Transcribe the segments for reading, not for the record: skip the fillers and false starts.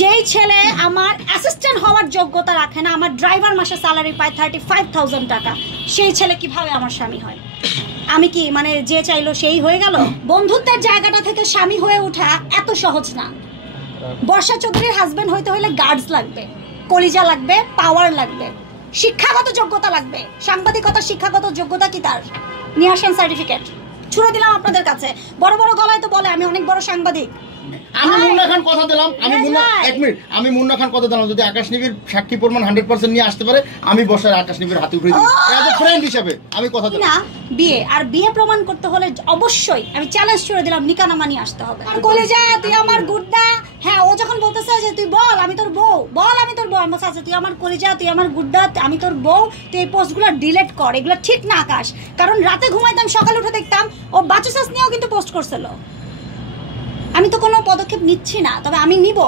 যেই ছেলে আমার অ্যাসিস্ট্যান্ট হওয়ার যোগ্যতা রাখে না, আমার ড্রাইভার মাসে স্যালারি পায় 35,000 টাকা, সেই ছেলে কিভাবে আমার স্বামী হয়? আমি কি মানে যে চাইলো সেই হয়ে গেল? বন্ধুত্বের জায়গাটা থেকে স্বামী হয়ে ওঠা এত সহজ না। বর্ষা চৌধুরীর হাজবেন্ড হইতে হলে গার্ডস লাগবে, কলিজা লাগবে, পাওয়ার লাগবে, শিক্ষাগত যোগ্যতা লাগবে। সাংবাদিকতা শিক্ষাগত যোগ্যতা কি তার? নিয়ে আসেন সার্টিফিকেট, ছুড়ে দিলাম আপনাদের কাছে। বড় বড় গলায় তো বলে আমি অনেক বড় সাংবাদিক। আমি মুন্না খান কথা দিলাম, আমি মুন্না খান কথা দিলাম, যদি আকাশ নিবিড় সাক্ষী প্রমাণ 100% নিয়ে আসতে পারে, আমি বসার আকাশ নিবিড় হাতে উঠে দিই এজ এ ফ্রেন্ড হিসেবে, আমি কথা দিলাম। না বিয়ে আর বিয়ে প্রমাণ করতে হলে অবশ্যই আমি চ্যালেঞ্জ করে দিলাম নিকানামা নিয়ে আসতে হবে। কলেজা তুই আমার গুড্ডা, হ্যাঁ ও যখন বলতেছে যে তুই বল আমি তোর বউ, বল আমি তোর বউ, আমি বলছি আচ্ছা তুই আমার কলেজা, তুই আমার গুড্ডা, আমি তোর বউ, তুই এই পোস্টগুলো ডিলিট কর, এগুলো ঠিক না আকাশ। কারণ রাতে ঘুমাইতাম, সকালে উঠে দেখতাম ও বাচ্চা চাষ নিয়েও কিন্তু পোস্ট করছিল। আমি তো কোনো পদক্ষেপ নিচ্ছি না, তবে আমি নিব।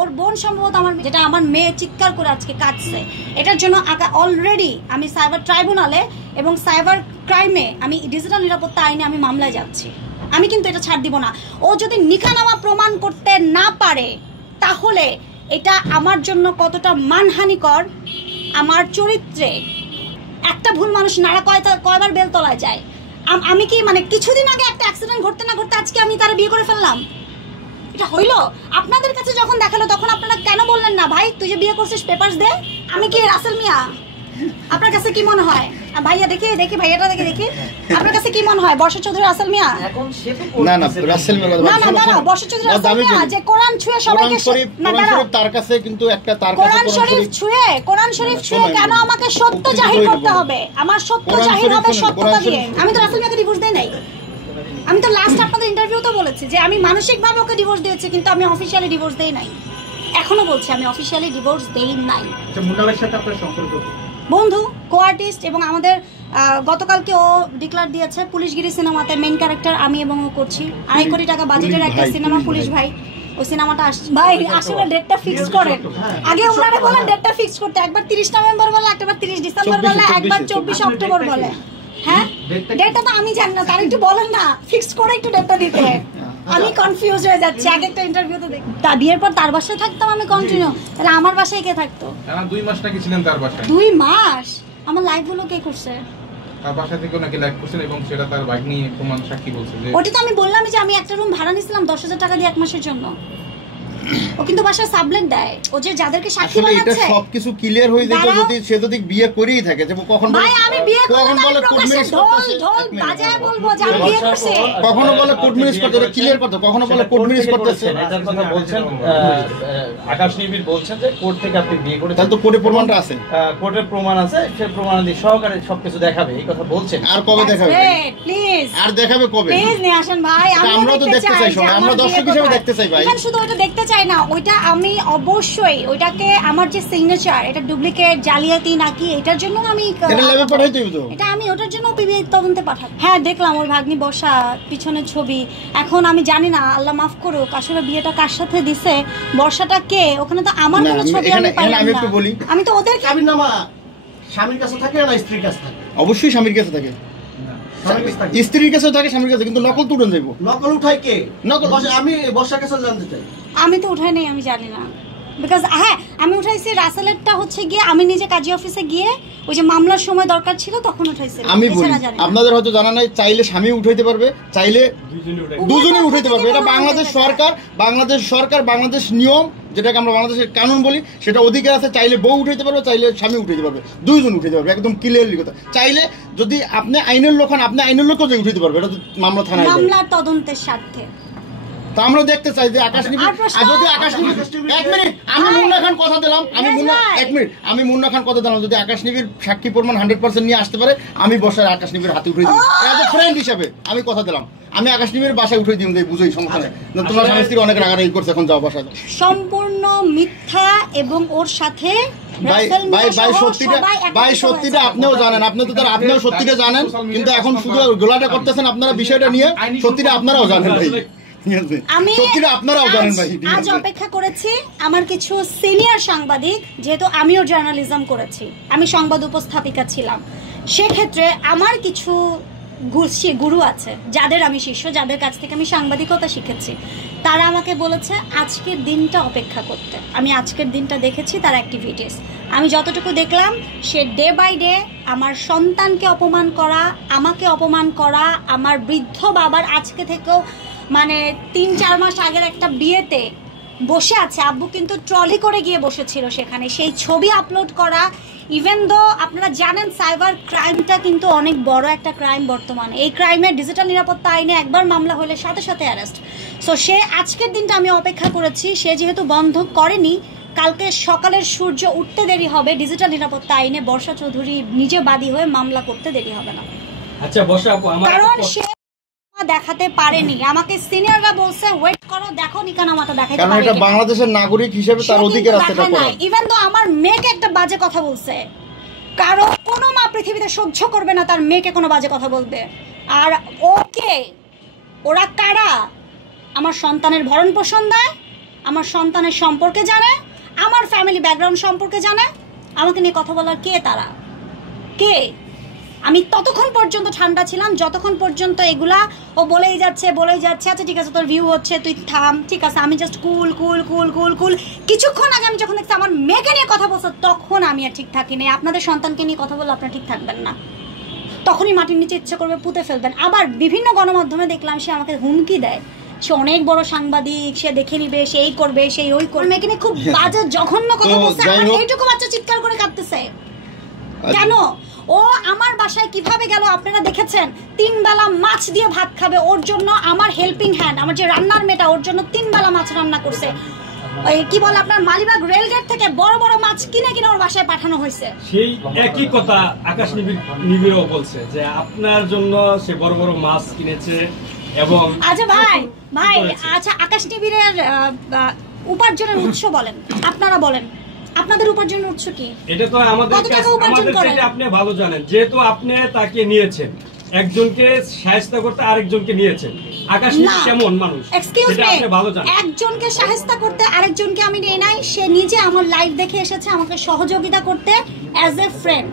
ওর বোন সম্ভবত আমার, যেটা আমার মেয়ে চিৎকার করে আজকে কাঁদছে, এটার জন্য অলরেডি আমি সাইবার ট্রাইব্যুনালে এবং সাইবার ক্রাইমে, আমি ডিজিটাল নিরাপত্তা আইনে আমি মামলায় যাচ্ছি। আমি কিন্তু এটা ছাড় দিব না। ও যদি নিকানামা প্রমাণ করতে না পারে তাহলে এটা আমার জন্য কতটা মানহানিকর, আমার চরিত্রে। একটা ভুল মানুষ নাড়া কয়বার বেলতলায় যায়। আমি কি মানে কিছুদিন আগে একটা অ্যাক্সিডেন্ট ঘটতে না ঘটতে আজকে আমি তারা বিয়ে করে ফেললাম? এটা হইলো? আপনাদের কাছে যখন দেখালো তখন আপনারা কেন বললেন না ভাই তুই যে বিয়ে করছিস পেপারস দে? আমি কি রাসেল মিয়া? আপনার কাছে কি মনে হয়? ভাইয়া দেখি ভাইয়াটা দেখি আপনার কাছে কি মনে হয় বর্ষা চৌধুরী রাসেল মিয়া? না রাসেল মিয়া না বর্ষা চৌধুরী রাসেল মিয়া যে কোরআন ছুঁয়ে সবাইকে, না তার কাছে কিন্তু একটা, তার কাছে কোরআন শরীফ ছুঁয়ে কেন আমাকে সত্য জাহির করতে হবে? আমার সত্য জাহির হবে সত্যতা দিয়ে। আমি তো রাসেল মিয়াকে ডিভোর্স দেই নাই। আমি তো লাস্ট আপনাদের ইন্টারভিউতে বলেছি যে আমি মানসিকভাবে ওকে ডিভোর্স দিয়েছি, কিন্তু আমি অফিশিয়ালি ডিভোর্স দেই নাই। এখনো বলছি আমি অফিশিয়ালি ডিভোর্স দেই নাই। আচ্ছা মুন্না ভাইয়ের সাথে আপনার সম্পর্ক বন্ধু, কো-আর্টিস্ট, এবং আমাদের গতকালকে ও ডিক্লার দিয়েছে পুলিশগিরি সিনেমাতে মেইন ক্যারেক্টার আমি এবং ও করছি। 2.5 কোটি টাকা বাজেটের একটা সিনেমা পুলিশ ভাই, ওই সিনেমাটা আসছে। ভাই আসলে ডেটটা ফিক্স করেন, আগে ওনারা বলেন ডেটটা ফিক্স করতে। একবার 30 নভেম্বর বলে, একবার 30 ডিসেম্বর বলে, একবার 24 অক্টোবর বলে। হ্যাঁ ডেটটা তো আমি জানি না, তার একটু বলেন না ফিক্স করে একটু ডেটটা দিতে। আমি কনফিউজ হয়ে যাচ্ছি। আগে একটা ইন্টারভিউতে তা বিয়ের পর তার বাসায় থাকতাম আমি কন্টিনিউ, তাহলে আমার বাসায় কে থাকতো? 2 মাস নাকি ছিলেন তার বাসায়। 2 মাস? আমার লাইফ গুলো কে করছে? তার বাসা থেকে নাকি লাইভ করছেন এবং সেটা তার বাইক নিয়ে প্রমাণ সাক্ষী বলছে যে ওটা তো আমি বললাম যে আমি একটা রুম ভাড়া নিয়েছিলাম 10,000 টাকা দিয়ে 1 মাসের জন্য। ও কিন্তু বাসায় সাবলেট দেয়, ও যে যাদেরকে সাক্ষী বানাচ্ছে। এটা সবকিছু ক্লিয়ার হয়ে যেত যদি সে যদি বিয়ে করেই থাকে। যে কখন ভাই আমি বিয়ে কখন বলে কোর্ট ম্যারেজ করতেছে, ঢোল বাজায় বলবো যে আমি বিয়ে করছি, কখনো বলে কোর্ট ম্যারেজ করতে, এটা ক্লিয়ার কথা। কখনো বলে কোর্ট ম্যারেজ করতেছে, এটার কথা বলছেন আকাশ নিবিড় বলছেন যে কোর্ট থেকে আপনি বিয়ে করেছেন। তাহলে তো কোর্টে প্রমাণটা আছে, কোর্টের প্রমাণ আছে, সেই প্রমাণাদি সহকারে সবকিছু দেখাবে, এই কথা বলছেন। আর কবে দেখাবে? প্লিজ আর দেখাবে কবে? প্লিজ নিয়ে আসেন ভাই, আমরা তো দেখতে চাই, আমরা দর্শক হিসেবে দেখতে চাই ভাই। এখন শুধু ওটা দেখতে চাই না, ওইটা আমি অবশ্যই ওইটাকে আমার যে সিগনেচার, এটা ডুপ্লিকেট জালিয়াতি নাকি এটার জন্য আমি এটা লেভেল পাঠাইতে হবে তো, এটা আমি ওটার জন্য পিবিআই তদন্তে পাঠাবো। হ্যাঁ দেখলাম ওর ভাগ্নি বসা পিছনের ছবি। এখন আমি জানি না, আল্লাহ মাফ করুক, আসলে বিয়েটা কার সাথে দিছে, বর্ষাটা কে, ওখানে তো আমার কোনো ছবি আমি পাইলাম না। আমি তো ওদের স্বামীর স্বামীর কাছে থাকে না স্ত্রীর কাছে থাকে? অবশ্যই স্বামীর কাছে থাকে, স্ত্রীর কাছেও থাকে, স্বামীর কাছে। কিন্তু নকল তো উঠে যাইব। নকল উঠাই কে? নকল আমি বর্ষার কাছে জানতে চাই। আমি তো উঠাই নাই, আমি জানি না। বিকজ হ্যাঁ আমি উঠাইছি রাসেলেরটা হচ্ছে গিয়ে আমি নিজে কাজী অফিসে গিয়ে ওই যে মামলার সময় দরকার ছিল তখন উঠাইছি। আমি বলি আপনাদের হয়তো জানা নাই, চাইলে স্বামী উঠাইতে পারবে, চাইলে দুজনেই উঠাইতে পারবে। এটা বাংলাদেশ সরকার বাংলাদেশ নিয়ম, যেটাকে আমরা বাংলাদেশের কানুন বলি, সেটা অধিকার আছে। চাইলে বউ উঠাইতে পারবে, চাইলে স্বামী উঠাইতে পারবে, দুইজন উঠাইতে পারবে, একদম ক্লিয়ারলি কথা। চাইলে যদি আপনি আইনের লোক হন, আপনি আইনের লোকও যে উঠাইতে পারবে, এটা তো মামলা থানায় মামলার তদন্তের স্বার্থে। তো আমরা দেখতে চাই যে আকাশ নিবিড়, যদি আকাশ নিবিড় 1 মিনিট, আমি মুন্না খান কথা দিলাম, আমি মুন্না খান কথা দিলাম, যদি আকাশ নিবিড় সাক্ষী প্রমাণ 100% নিয়ে আসতে পারে, আমি বসার আকাশ নিবিড় হাতে উঠে দিই এজ এ ফ্রেন্ড হিসেবে, আমি কথা দিলাম। আমি আকাশ নিবিড় বাসায় উঠে দিই, বুঝোই সমস্যা নেই। তোমার স্বামী স্ত্রী অনেক রাগারাগি করছে, এখন যাও বাসায়। সম্পূর্ণ মিথ্যা। এবং ওর সাথে সত্যিটা আপনিও জানেন, আপনিও সত্যিটা জানেন, কিন্তু এখন শুধু গোলাটা করতেছেন আপনারা বিষয়টা নিয়ে। সত্যিটা আপনারাও জানেন ভাই, আমি আজ অপেক্ষা করেছি আমার কিছু সিনিয়র সাংবাদিক, যেহেতু আমিও জার্নালিজম করেছি, আমি সংবাদ উপস্থাপিকা ছিলাম, সেক্ষেত্রে আমার কিছু গুরু আছে যাদের আমি শিষ্য, যাদের কাছ থেকে আমি সাংবাদিকতা শিখেছি। তারা আমাকে বলেছে আজকের দিনটা অপেক্ষা করতে। আমি আজকের দিনটা দেখেছি তার অ্যাক্টিভিটিস। আমি যতটুকু দেখলাম সে ডে বাই ডে আমার সন্তানকে অপমান করা, আমাকে অপমান করা, আমার বৃদ্ধ বাবার আজকে থেকেও মানে 3-4 মাস আগের একটা বিয়েতে বসে আছে, আব্বু কিন্তু ট্রলি করে গিয়ে বসেছিল সেখানে, সেই ছবি আপলোড করা। ইভেন দো আপনারা জানেন সাইবার ক্রাইমটা কিন্তু অনেক বড় একটা ক্রাইম বর্তমানে। এই ক্রাইমের ডিজিটাল নিরাপত্তা আইনে একবার মামলা হলে সাথে সাথে অ্যারেস্ট। সো সে আজকের দিনটা আমি অপেক্ষা করেছি। সে যেহেতু বন্ধ করেনি, কালকে সকালের সূর্য উঠতে দেরি হবে, ডিজিটাল নিরাপত্তা আইনে বর্ষা চৌধুরী নিজে বাদী হয়ে মামলা করতে দেরি হবে না। আচ্ছা বর্ষা আপু, আমার কারণ সে দেখাতে পারেনি। আমাকে সিনিয়ররা বলছে ওয়েট করো, দেখো নিকানামাটা দেখাতে কারণ পারে এটা কিনা। বাংলাদেশের নাগরিক হিসেবে তার অধিকার আছে এটা করার। ইভেন তো আমার মেয়েকে একটা বাজে কথা বলছে, কারণ কোনো মা পৃথিবীতে সহ্য করবে না তার মেয়েকে কোনো বাজে কথা বলবে। আর ওকে, ওরা কারা? আমার সন্তানের ভরণ পোষণ দেয়, আমার সন্তানের সম্পর্কে জানে, আমার ফ্যামিলি ব্যাকগ্রাউন্ড সম্পর্কে জানে, আমাকে নিয়ে কথা বলার কে তারা? কে? আমি ততক্ষণ পর্যন্ত ঠান্ডা ছিলাম যতক্ষণ পর্যন্ত এগুলা ও বলেই যাচ্ছে। আচ্ছা ঠিক আছে, তোর ভিউ হচ্ছে, তুই থাম, ঠিক আছে। আমি জাস্ট কুল কুল কুল কুল কুল। কিছুক্ষণ আগে আমি যখন দেখছি আমার মেয়েকে নিয়ে কথা বলছো, তখন আমি আর ঠিক থাকিনি। আপনাদের সন্তানকে নিয়ে কথা বললে আপনারা ঠিক থাকবেন না, তখনই মাটির নিচে ইচ্ছে করবে পুঁতে ফেলবেন। আবার বিভিন্ন গণমাধ্যমে দেখলাম সে আমাকে হুমকি দেয়, সে অনেক বড় সাংবাদিক, সে দেখে নিবে, সে এই করবে, সেই ওই করবে। মেয়েকে নিয়ে খুব বাজে জঘন্য কথা বলছে। আমার এইটুকু বাচ্চা চিৎকার করে কাঁদতেছে কেন? ও আমার বাসায় কিভাবে গেল আপনারা দেখেছেন। 3 বেলা মাছ দিয়ে ভাত খাবে, ওর জন্য আমার হেল্পিং হ্যান্ড, আমার যে রান্নার মেয়েটা, ওর জন্য 3 বেলা মাছ রান্না করছে। ওই কি বলে আপনার মালিবাগ রেলগেট থেকে বড় বড় মাছ কিনে কিনে ওর বাসায় পাঠানো হয়েছে। সেই একই কথা আকাশ নিবিড়ও বলছে যে আপনার জন্য সে বড় বড় মাছ কিনেছে। এবং আচ্ছা ভাই আচ্ছা আকাশ টিভির উপার্জনের উৎস বলেন, আপনারা বলেন আপনাদের উপার্জনের উৎস কি? এটা তো আমাদের থেকে আপনি ভালো জানেন, যেহেতু আপনি তাকে নিয়েছেন, একজনকে শায়েস্তা করতে আরেকজনকে নিয়েছেন। আকাশ কেমন মানুষ সেটা আপনি ভালো জানেন। একজনকে শায়েস্তা করতে আরেকজনকে আমি নিয়ে নাই। সে নিজে আমার লাইভ দেখে এসেছে আমাকে সহযোগিতা করতে অ্যাজ এ ফ্রেন্ড।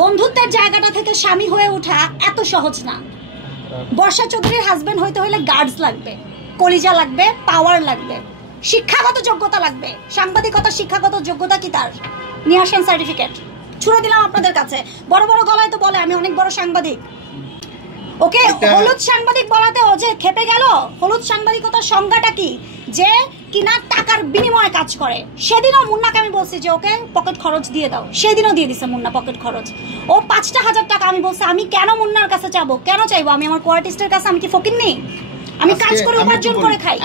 বন্ধুত্বের জায়গাটা থেকে স্বামী হয়ে ওঠা এত সহজ না। বর্ষা চৌধুরীর হাজবেন্ড হইতে হলে গার্ডস লাগবে, কলিজা লাগবে, পাওয়ার লাগবে, শিক্ষাগত যোগ্যতা লাগবে। সাংবাদিকতা শিক্ষাগত যোগ্যতা কি তার? নিয়ে আসেন সার্টিফিকেট, ছুড়ে দিলাম আপনাদের কাছে। বড় বড় গলায় তো বলে আমি অনেক বড় সাংবাদিক। ওকে, হলুদ সাংবাদিক বলাতে ও যে খেপে গেল। হলুদ সাংবাদিকতার সংজ্ঞাটা কি? যে কিনা টাকার বিনিময়ে কাজ করে। সেদিনও মুন্নাকে আমি বলছি যে ওকে পকেট খরচ দিয়ে দাও, সেদিনও দিয়ে দিছে মুন্না পকেট খরচ। ও 5,000 টাকা আমি বলছি আমি কেন মুন্নার কাছে চাবো? কেন চাইবো? আমি আমার কোয়ার্টিস্টের কাছে আমি কি ফকির নেই? আমি কাজ করে উপার্জন করে খাই।